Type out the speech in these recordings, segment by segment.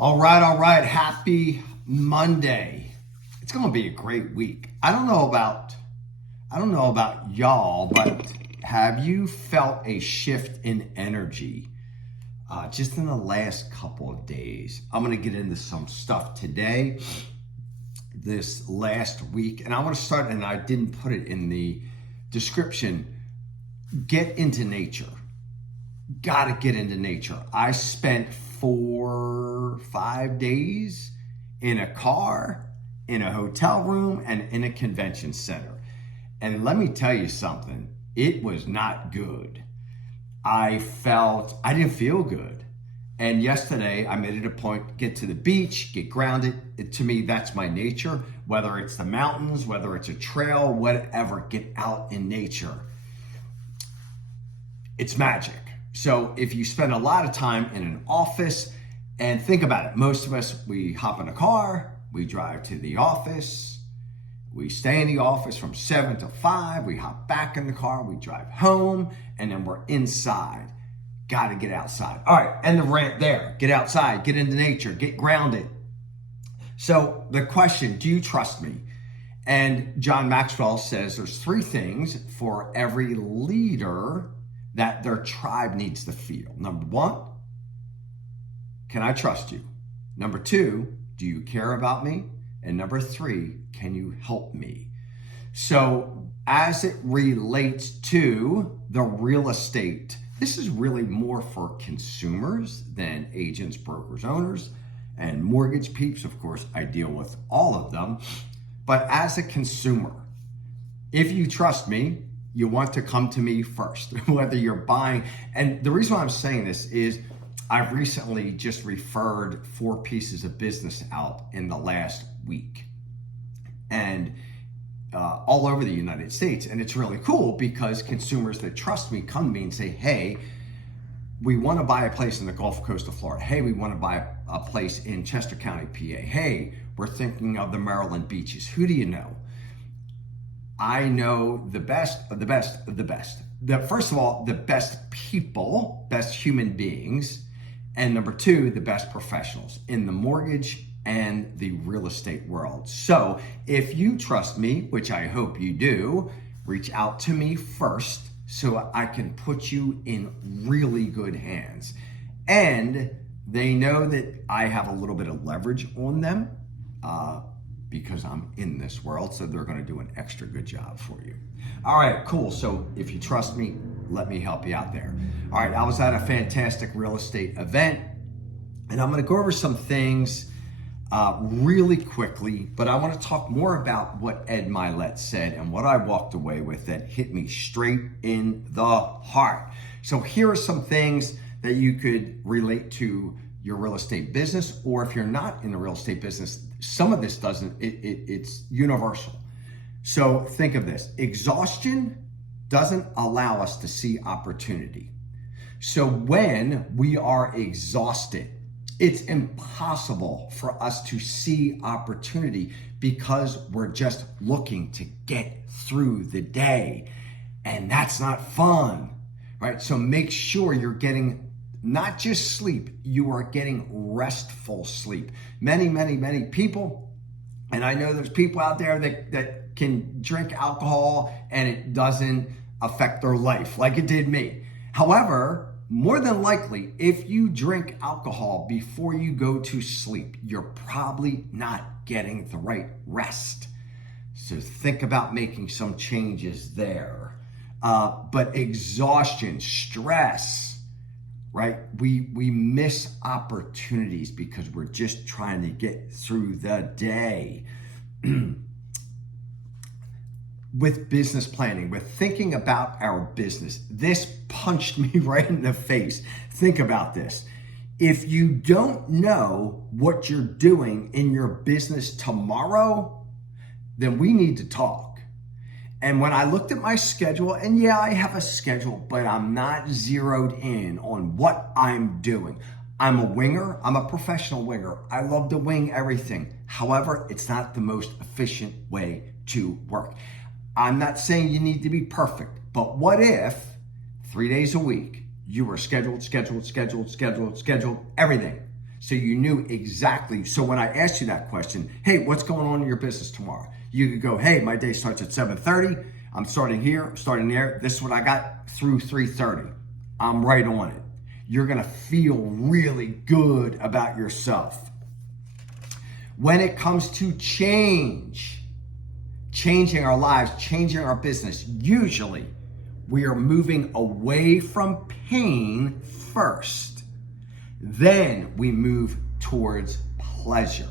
All right. Happy Monday. It's going to be a great week. I don't know about y'all, but have you felt a shift in energy just in the last couple of days? I'm going to get into some stuff today, this last week, and I want to start, and I didn't put it in the description. Get into nature. Gotta get into nature. I spent 4-5 days in a car, in a hotel room, and in a convention center. And let me tell you something, it was not good. I didn't feel good. And yesterday I made it a point, get to the beach, get grounded. To me, that's my nature. Whether it's the mountains, whether it's a trail, whatever, get out in nature. It's magic. So if you spend a lot of time in an office, and think about it, most of us, we hop in a car, we drive to the office, we stay in the office from 7 to 5, we hop back in the car, we drive home, and then we're inside. Got to get outside. All right, and the rant there, get outside, get into nature, get grounded. So the question, do you trust me? And John Maxwell says there's 3 things for every leader that their tribe needs to feel. Number 1, can I trust you? Number 2, do you care about me? And number 3, can you help me? So as it relates to the real estate, this is really more for consumers than agents, brokers, owners, and mortgage peeps. Of course, I deal with all of them. But as a consumer, if you trust me, you want to come to me first, whether you're buying. And the reason why I'm saying this is I've recently just referred 4 pieces of business out in the last week, and all over the United States. And it's really cool because consumers that trust me come to me and say, hey, we want to buy a place in the Gulf Coast of Florida. Hey, we want to buy a place in Chester County, PA. Hey, we're thinking of the Maryland beaches. Who do you know? I know the best of the best of the best. First of all, the best people, best human beings. And number 2, the best professionals in the mortgage and the real estate world. So if you trust me, which I hope you do, reach out to me first so I can put you in really good hands. And they know that I have a little bit of leverage on them because I'm in this world, so they're going to do an extra good job for you. All right, cool. So if you trust me, let me help you out there. All right, I was at a fantastic real estate event, and I'm going to go over some things really quickly, but I want to talk more about what Ed Milet said and what I walked away with that hit me straight in the heart. So here are some things that you could relate to your real estate business, or if you're not in the real estate business, some of this doesn't, it's universal. So think of this, exhaustion doesn't allow us to see opportunity. So when we are exhausted, it's impossible for us to see opportunity because we're just looking to get through the day. And that's not fun, right? So make sure you're getting not just sleep, you are getting restful sleep. Many people, and I know there's people out there that can drink alcohol and it doesn't affect their life like it did me. However, more than likely, if you drink alcohol before you go to sleep, you're probably not getting the right rest. So think about making some changes there. But exhaustion, stress, right? We miss opportunities because we're just trying to get through the day. With business planning, with thinking about our business, this punched me right in the face. Think about this. If you don't know what you're doing in your business tomorrow, then we need to talk. And when I looked at my schedule, and yeah, I have a schedule, but I'm not zeroed in on what I'm doing. I'm a winger. I'm a professional winger. I love to wing everything. However, it's not the most efficient way to work. I'm not saying you need to be perfect, but what if 3 days a week you were scheduled, everything? So you knew exactly. So when I asked you that question, hey, what's going on in your business tomorrow? You could go, hey, my day starts at 7:30. I'm starting here, starting there. This is what I got through 3:30. I'm right on it. You're going to feel really good about yourself. When it comes to changing our lives, changing our business, usually we are moving away from pain first. Then we move towards pleasure.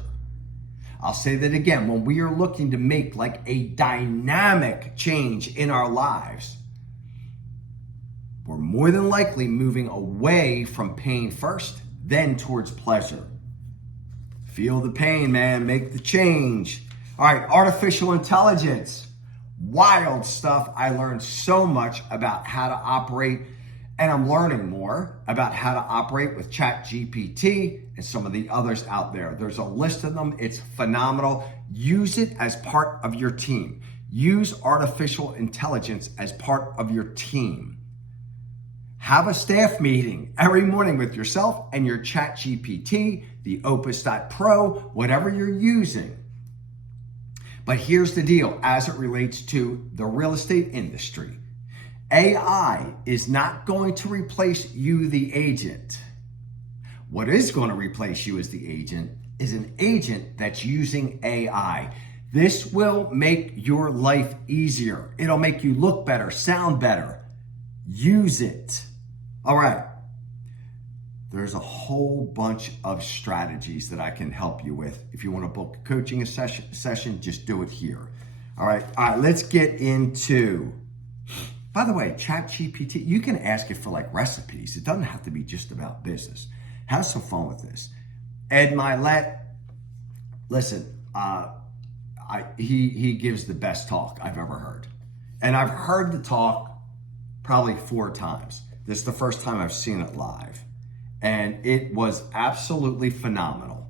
I'll say that again. When we are looking to make like a dynamic change in our lives, we're more than likely moving away from pain first, then towards pleasure. Feel the pain, man. Make the change. All right, artificial intelligence. Wild stuff. I learned so much about how to operate, and I'm learning more about how to operate with ChatGPT and some of the others out there. There's a list of them. It's phenomenal. Use it as part of your team. Use artificial intelligence as part of your team. Have a staff meeting every morning with yourself and your ChatGPT, the Opus.Pro, whatever you're using. But here's the deal as it relates to the real estate industry. AI is not going to replace you, the agent. What is going to replace you as the agent is an agent that's using AI. This will make your life easier. It'll make you look better, sound better. Use it. All right. There's a whole bunch of strategies that I can help you with. If you want to book a coaching session, just do it here. All right, let's get into, by the way, ChatGPT, you can ask it for like recipes. It doesn't have to be just about business. Have some fun with this. Ed Milet, listen, he gives the best talk I've ever heard. And I've heard the talk probably 4 times. This is the first time I've seen it live. And it was absolutely phenomenal.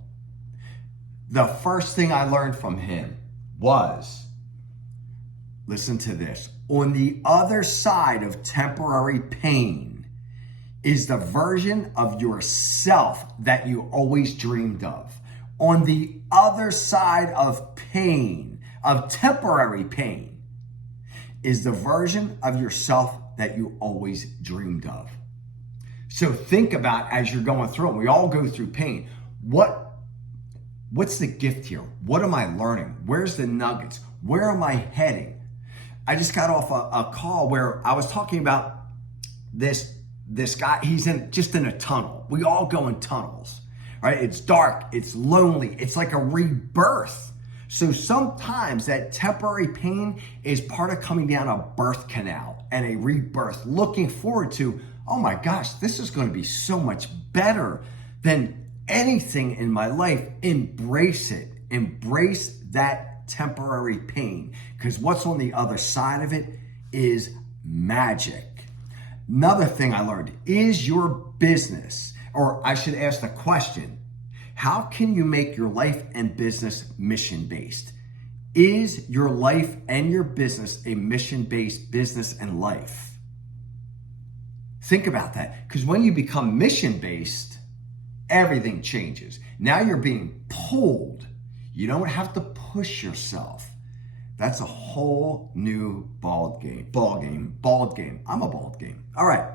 The first thing I learned from him was, listen to this, on the other side of temporary pain is the version of yourself that you always dreamed of. On the other side of pain, of temporary pain, is the version of yourself that you always dreamed of. So think about as you're going through it. We all go through pain. What's the gift here? What am I learning? Where's the nuggets? Where am I heading? I just got off a call where I was talking about this guy. He's just in a tunnel. We all go in tunnels, right? It's dark. It's lonely. It's like a rebirth. So sometimes that temporary pain is part of coming down a birth canal and a rebirth, looking forward to, oh my gosh, this is going to be so much better than anything in my life. Embrace it. Embrace that temporary pain, because what's on the other side of it is magic. Another thing I learned is your business, or I should ask the question, how can you make your life and business mission-based? Is your life and your business a mission-based business and life? Think about that, because when you become mission-based, everything changes. Now you're being pulled. You don't have to push yourself. That's a whole new ball game. I'm a bald game. All right.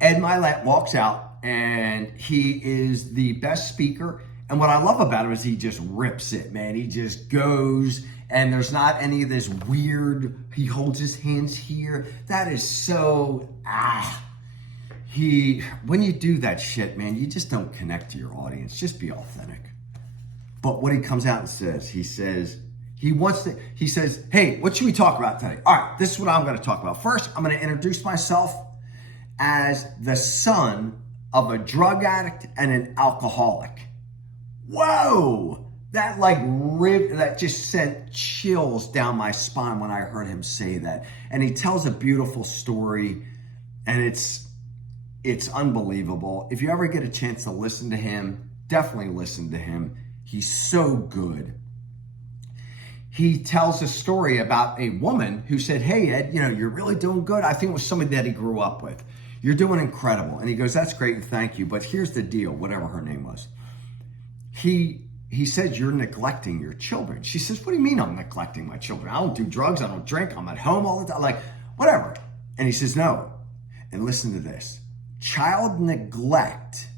Ed Milet walks out and he is the best speaker. And what I love about him is he just rips it, man. He just goes, and there's not any of this weird, he holds his hands here. That is so, when you do that shit, man, you just don't connect to your audience. Just be authentic. But what he comes out and says, he says, hey, what should we talk about today? All right, this is what I'm going to talk about. First, I'm going to introduce myself as the son of a drug addict and an alcoholic. Whoa! That just sent chills down my spine when I heard him say that. And he tells a beautiful story, and it's unbelievable. If you ever get a chance to listen to him, definitely listen to him. He's so good. He tells a story about a woman who said, hey, Ed, you're really doing good. I think it was somebody that he grew up with. You're doing incredible. And he goes, that's great and thank you. But here's the deal, whatever her name was. He said, you're neglecting your children. She says, what do you mean I'm neglecting my children? I don't do drugs. I don't drink. I'm at home all the time. Like, whatever. And he says, no. And listen to this. Child neglect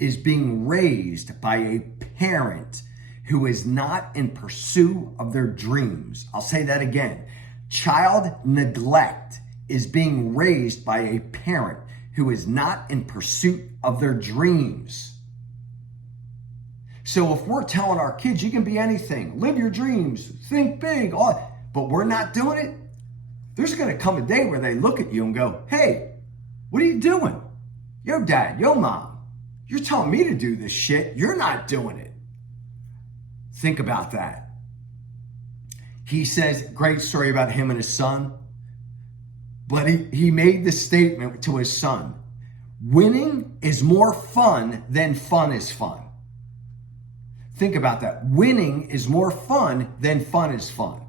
is being raised by a parent who is not in pursuit of their dreams. I'll say that again. Child neglect is being raised by a parent who is not in pursuit of their dreams. So if we're telling our kids, you can be anything, live your dreams, think big, but we're not doing it, there's going to come a day where they look at you and go, hey, what are you doing? Yo, dad, yo, mom, you're telling me to do this shit. You're not doing it. Think about that. He says, great story about him and his son, but he made the statement to his son, winning is more fun than fun is fun. Think about that. Winning is more fun than fun is fun.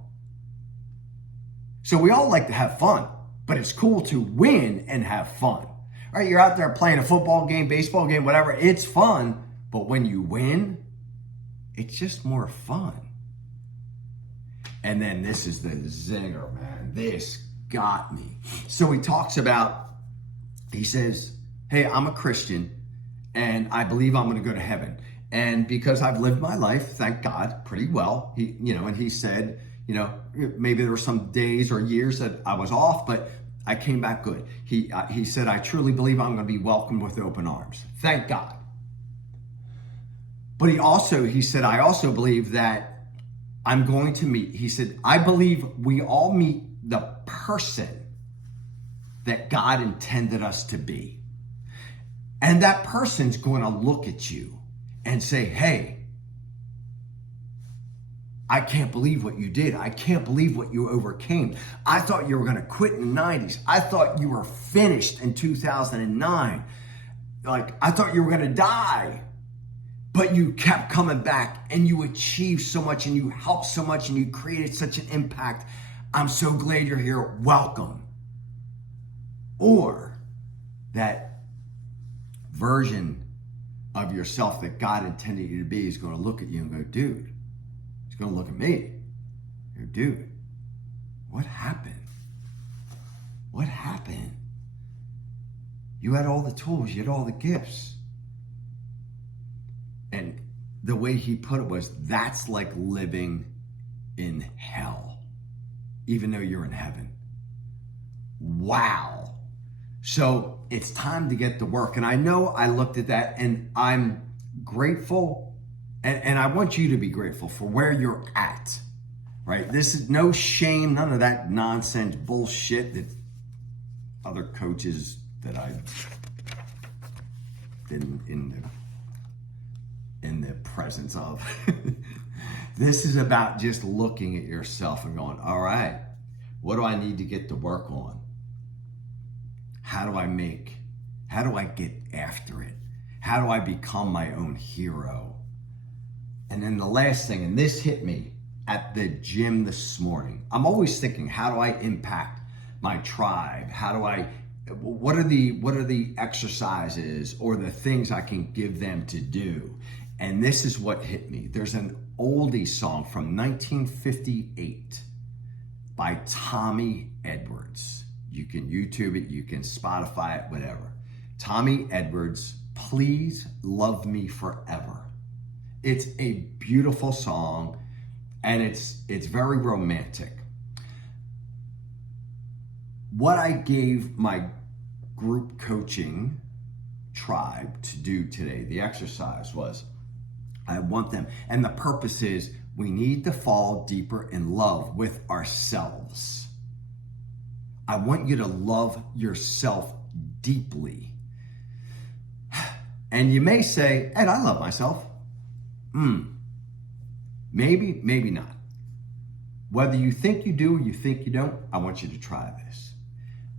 So we all like to have fun, but it's cool to win and have fun. Right? You're out there playing a football game, baseball game, whatever. It's fun, but when you win, it's just more fun. And then this is the zinger, man. This got me. So he talks about, he says, hey, I'm a Christian and I believe I'm going to go to heaven. And because I've lived my life, thank God, pretty well, and he said, maybe there were some days or years that I was off, but I came back good. He said, I truly believe I'm going to be welcomed with open arms. Thank God. But he said, I also believe that I'm going to meet, he said, I believe we all meet the person that God intended us to be. And that person's going to look at you and say, hey, I can't believe what you did. I can't believe what you overcame. I thought you were going to quit in the 90s. I thought you were finished in 2009. Like, I thought you were going to die. But you kept coming back and you achieved so much and you helped so much and you created such an impact. I'm so glad you're here. Welcome. Or that version of yourself that God intended you to be is going to look at you and go, dude, he's going to look at me. Go, dude, what happened? What happened? You had all the tools, you had all the gifts. And the way he put it was, that's like living in hell, even though you're in heaven. Wow. So it's time to get to work. And I know I looked at that and I'm grateful. And I want you to be grateful for where you're at, right? This is no shame, none of that nonsense bullshit that other coaches that I've been in the presence of. This is about just looking at yourself and going, all right, what do I need to get to work on? How do I get after it? How do I become my own hero? And then the last thing, and this hit me at the gym this morning. I'm always thinking, how do I impact my tribe? What are the exercises or the things I can give them to do? And this is what hit me. There's an oldie song from 1958 by Tommy Edwards. You can YouTube it, you can Spotify it, whatever. Tommy Edwards, Please Love Me Forever. It's a beautiful song and it's very romantic. What I gave my group coaching tribe to do today, the exercise was, I want them, and the purpose is we need to fall deeper in love with ourselves. I want you to love yourself deeply. And you may say, Ed, I love myself. Maybe, maybe not. Whether you think you do or you think you don't, I want you to try this.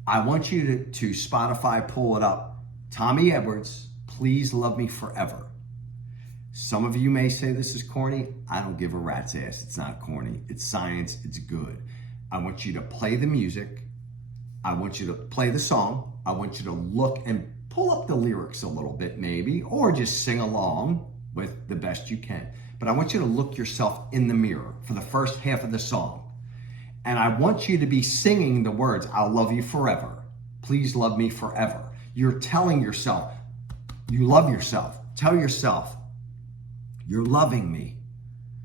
I want you to Spotify, pull it up. Tommy Edwards, Please Love Me Forever. Some of you may say this is corny. I don't give a rat's ass. It's not corny. It's science. It's good. I want you to play the music I want you to play the song. I want you to look and pull up the lyrics a little bit maybe, or just sing along with the best you can. But I want you to look yourself in the mirror for the first half of the song. And I want you to be singing the words, I'll love you forever. Please love me forever. You're telling yourself, you love yourself. Tell yourself, you're loving me.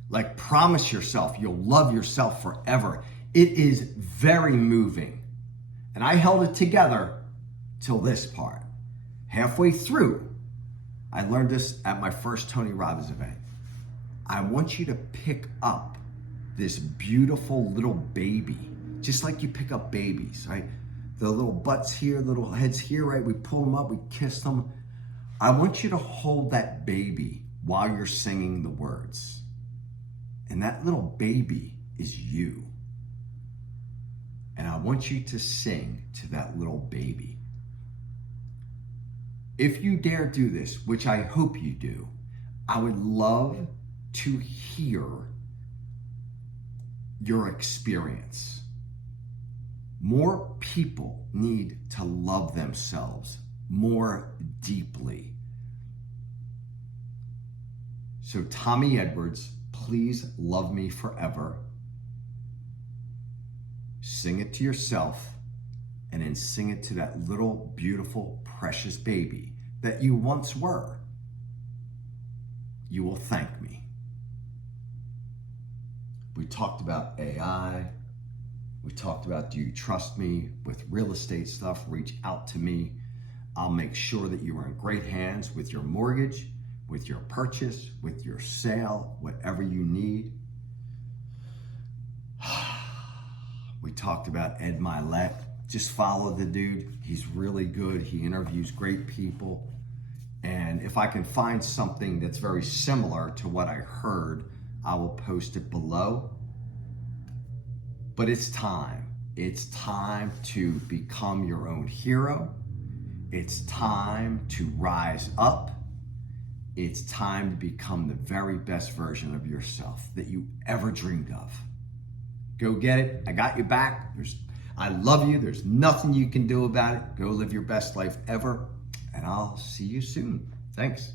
Like promise yourself, you'll love yourself forever. It is very moving. And I held it together till this part. Halfway through, I learned this at my first Tony Robbins event. I want you to pick up this beautiful little baby, just like you pick up babies, right? The little butts here, little heads here, right? We pull them up, we kiss them. I want you to hold that baby while you're singing the words. And that little baby is you. And I want you to sing to that little baby. If you dare do this, which I hope you do, I would love to hear your experience. More people need to love themselves more deeply. So Tommy Edwards, Please Love Me Forever. Sing it to yourself, and then sing it to that little, beautiful, precious baby that you once were. You will thank me. We talked about AI. We talked about, do you trust me with real estate stuff? Reach out to me. I'll make sure that you are in great hands with your mortgage, with your purchase, with your sale, whatever you need. We talked about Ed Milet. Just follow the dude. He's really good. He interviews great people. And if I can find something that's very similar to what I heard, I will post it below. But it's time. It's time to become your own hero. It's time to rise up. It's time to become the very best version of yourself that you ever dreamed of. Go get it. I got you back. I love you. There's nothing you can do about it. Go live your best life ever. And I'll see you soon. Thanks.